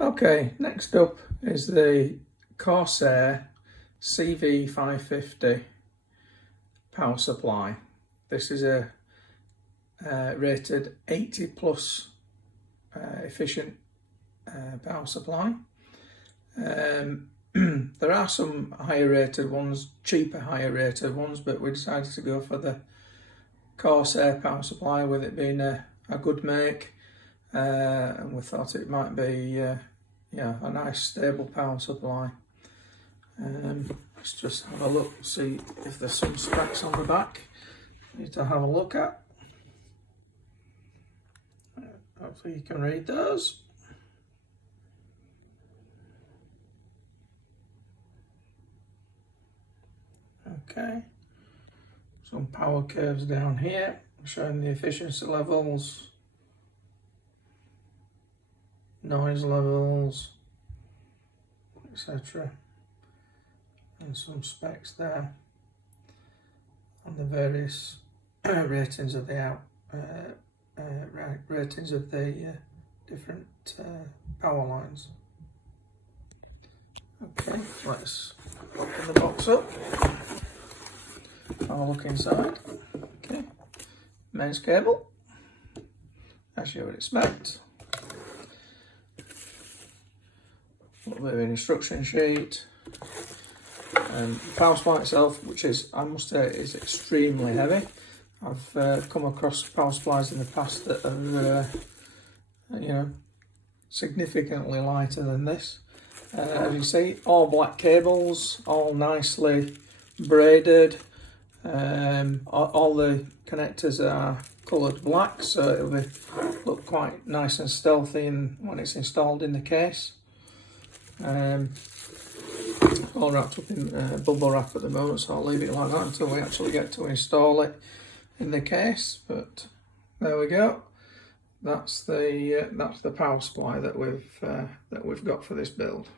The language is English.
Okay, next up is the Corsair CV550 power supply. This is a rated 80 plus efficient power supply. There are some higher rated ones, cheaper higher rated ones, but we decided to go for the Corsair power supply with it being a good make, and we thought it might be a nice stable power supply. Let's just have a look, see if there's some specs on the back need to have a look at. Hopefully you can read those. Okay, some power curves down here showing the efficiency levels, noise levels, etc. And some specs there on the various ratings of the different power lines. Okay, let's open the box up. Have a look inside. Okay, mains cable, as you would expect. A little bit of an instruction sheet. The power supply itself, which is, I must say, is extremely heavy. I've come across power supplies in the past that are, significantly lighter than this. As you see, all black cables, all nicely braided. All the connectors are coloured black, so it'll look quite nice and stealthy when it's installed in the case. All wrapped up in bubble wrap at the moment, so I'll leave it like that until we actually get to install it in the case. But there we go. That's the power supply that we've got for this build.